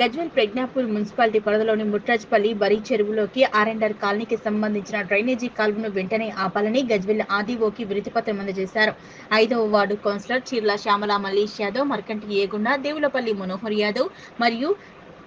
Gajwel Pragnapur municipality పరిధిలోని Mutrajpally bury చెరువులోకి R and R కాలనీకి సంబంధించిన డ్రైనేజీ కాల్వను వెంటనే ఆపాలని గజ్వేల్ ఆర్డీఓకి వినతిపత్రం అందజేశారు. 5వ వార్డు కౌన్సిలర్ చీర్ల శ్యామల మల్లేష్ యాదవ్, మర్కంటి ఏగుండ, దేవులపల్లి మనోహర్ యాదవ్ మరియు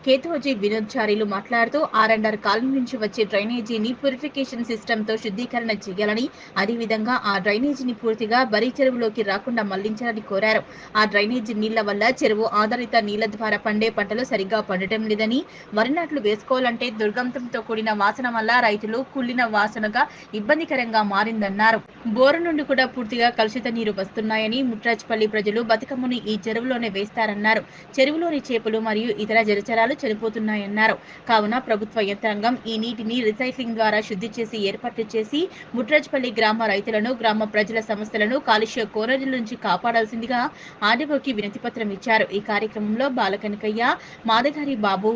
కేతోజీ వినోద్చారిలు మాట్లాడుతూ ఆర్ఎండ్ఆర్ కాలనీ నుంచి వచ్చే డ్రైనేజీని ప్యూరిఫికేషన్ సిస్టంతో శుద్ధీకరణ చేయాలని, అదేవిధంగా ఆ డ్రైనేజీని పూర్తిగా బరీ చెరువులోకి రాకుండా మళ్లించాలని కోరారు. ఆ డ్రైనేజీ నీళ్ల వల్ల చెరువు ఆధారిత నీళ్ల ద్వారా పండే పంటలు సరిగ్గా పండటం లేదని, వరి నాట్లు వేసుకోవాలంటే దుర్గంధంతో కూడిన వాసన వల్ల రైతులు కుళ్ళిన వాసనగా ఇబ్బందికరంగా మారిందన్నారు. బోరు నుండి కూడా పూర్తిగా కలుషిత నీరు వస్తున్నాయని, ముట్రాజ్పల్లి ప్రజలు బతుకమ్మను ఈ చెరువులోనే వేస్తారన్నారు. చెరువులోని చేపలు మరియు ఇతర జలచరాలు చనిపోతున్నాయన్నారు. కావున ప్రభుత్వ యంత్రాంగం ఈ నీటిని రీసైక్లింగ్ ద్వారా శుద్ధి చేసి ఏర్పాట్లు చేసి ముట్రాజ్పల్లి గ్రామ రైతులను, గ్రామ ప్రజల సమస్యలను కాలుష్య కోరల నుంచి కాపాడాల్సిందిగా ఆర్డీఓకి వినతిపత్రం ఇచ్చారు. ఈ కార్యక్రమంలో బాలకనకయ్య, మాదగారి బాబు,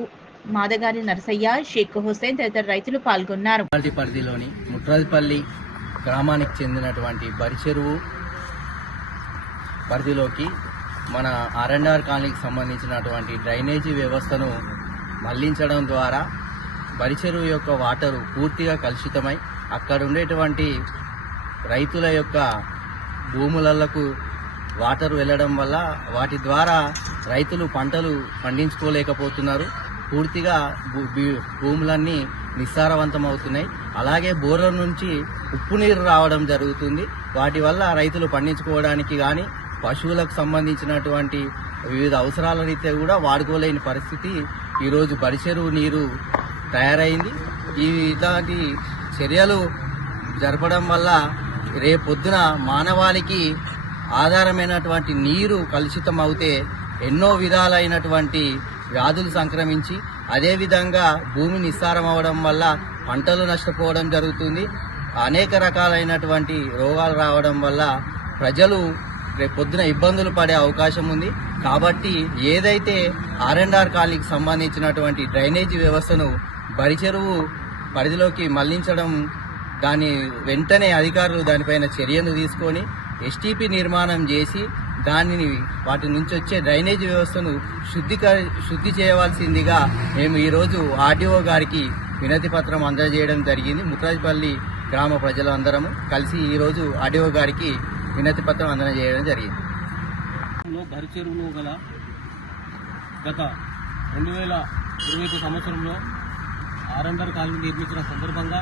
మాదగారి నరసయ్య, షేక్ హుసేన్ తదితర రైతులు పాల్గొన్నారు. పరిధిలోని ముట్రాజ్పల్లి గ్రామానికి చెందినటువంటి బరి చెరువు పరిధిలోకి మన ఆర్ఎండ్ఆర్ కాలనీకి సంబంధించినటువంటి డ్రైనేజీ వ్యవస్థను మళ్లించడం ద్వారా బరి చెరువు యొక్క వాటరు పూర్తిగా కలుషితమై అక్కడ ఉండేటువంటి రైతుల యొక్క భూములకు వాటర్ వెళ్ళడం వల్ల వాటి ద్వారా రైతులు పంటలు పండించుకోలేకపోతున్నారు. పూర్తిగా భూములన్నీ నిస్సారవంతమవుతున్నాయి. అలాగే బోర్ల నుంచి ఉప్పు నీరు రావడం జరుగుతుంది. వాటి వల్ల రైతులు పండించుకోవడానికి కానీ పశువులకు సంబంధించినటువంటి వివిధ అవసరాల రీత్యా కూడా వాడుకోలేని పరిస్థితి ఈరోజు బరి చెరువు నీరు తయారైంది. ఇలాంటి చర్యలు జరపడం వల్ల రేపొద్దున మానవాళికి ఆధారమైనటువంటి నీరు కలుషితం అవుతే ఎన్నో విధాలైనటువంటి వ్యాధులు సంక్రమించి అదేవిధంగా భూమి నిస్సారం అవడం వల్ల పంటలు నష్టపోవడం జరుగుతుంది. అనేక రకాలైనటువంటి రోగాలు రావడం వల్ల ప్రజలు రేపొద్దున ఇబ్బందులు పడే అవకాశం ఉంది. కాబట్టి ఏదైతే ఆర్ఎండ్ఆర్ కాలనీకి సంబంధించినటువంటి డ్రైనేజీ వ్యవస్థను బరి చెరువు పరిధిలోకి మళ్లించడం, దాని వెంటనే అధికారులు దానిపైన చర్యను తీసుకొని ఎస్టీపీ నిర్మాణం చేసి దానిని వాటి నుంచి వచ్చే డ్రైనేజీ వ్యవస్థను శుద్ధి చేయవలసిందిగా మేము ఈరోజు ఆర్డీఓ గారికి వినతి పత్రం అందజేయడం జరిగింది. ముట్రాజ్పల్లి గ్రామ ప్రజలందరము కలిసి ఈరోజు ఆర్డీఓ గారికి వినతి పత్రం అందజేయడం జరిగింది. బరి చెరువులో గల గత 2021 సంవత్సరంలో ఆర్ఎండ్ఆర్ కాలనీ నిర్మించిన సందర్భంగా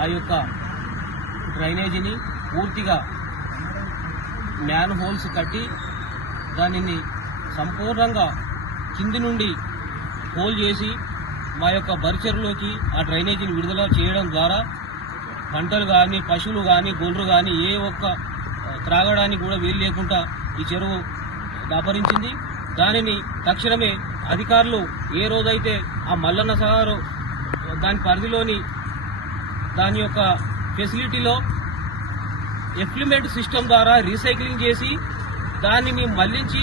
ఆ యొక్క డ్రైనేజీని పూర్తిగా మ్యాన్ హోల్స్ కట్టి దానిని సంపూర్ణంగా కింది నుండి హోల్ చేసి మా యొక్క బరి చెరువులోకి ఆ డ్రైనేజీని విడుదల చేయడం ద్వారా పంటలు కానీ, పశువులు కానీ, గొర్రెలు కానీ ఏ ఒక్క త్రాగడానికి కూడా వీలు లేకుండా ఈ చెరువు దాపరించింది. దానిని తక్షణమే అధికారులు ఏ రోజైతే ఆ మల్లన్న సాగర్ దాని పరిధిలోని దాని యొక్క ఫెసిలిటీలో ఎఫ్లుమెంట్ సిస్టమ్ ద్వారా రీసైక్లింగ్ చేసి దానిని మళ్లించి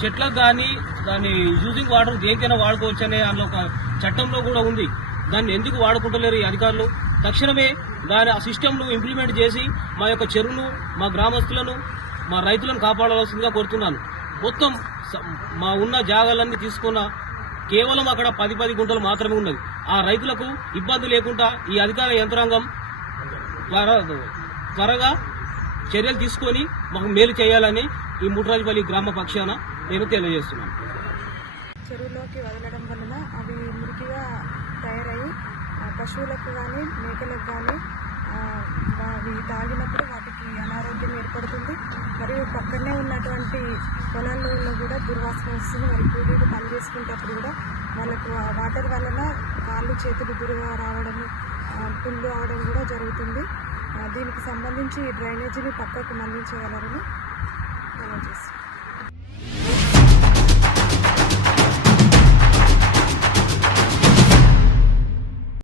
చెట్లకు కానీ దాని యూజింగ్ వాటర్ దేనికైనా వాడుకోవచ్చు అనే అందులో ఒక చట్టంలో కూడా ఉంది. దాన్ని ఎందుకు వాడుకుంటలేరు ఈ అధికారులు? తక్షణమే దాని ఆ సిస్టమ్ను ఇంప్లిమెంట్ చేసి మా యొక్క చెరువును, మా గ్రామస్తులను, మా రైతులను కాపాడవలసిందిగా కోరుతున్నాను. మొత్తం మా ఉన్న జాగాలన్నీ తీసుకున్న కేవలం అక్కడ 10 గుంటలు మాత్రమే ఉన్నది. ఆ రైతులకు ఇబ్బంది లేకుండా ఈ అధికార యంత్రాంగం త్వరగా చర్యలు తీసుకొని మాకు మేలు చేయాలని ఈ ముట్రాజ్పల్లి గ్రామ పక్షాన నేను తెలియజేస్తున్నాను. చెరువులోకి వదలడం వలన అవి మురికిగా తయారయ్యి పశువులకు కానీ, మేకలకు కానీ అవి తాగినప్పుడు వాటికి అనారోగ్యం ఏర్పడుతుంది. మరియు పక్కనే ఉన్నటువంటి పొలాల్లో కూడా దుర్వాసన వస్తుంది. మరి కూలీలు పని చేసుకునేటప్పుడు కూడా వాళ్ళకు వాటర్ వలన కాళ్ళు చేతులు దురుగా రావడము, పుండ్లు అవడం కూడా జరుగుతుంది. దీనికి సంబంధించి డ్రైనేజీని పక్కకు మళ్లించగలరని తెలియజేస్తాను.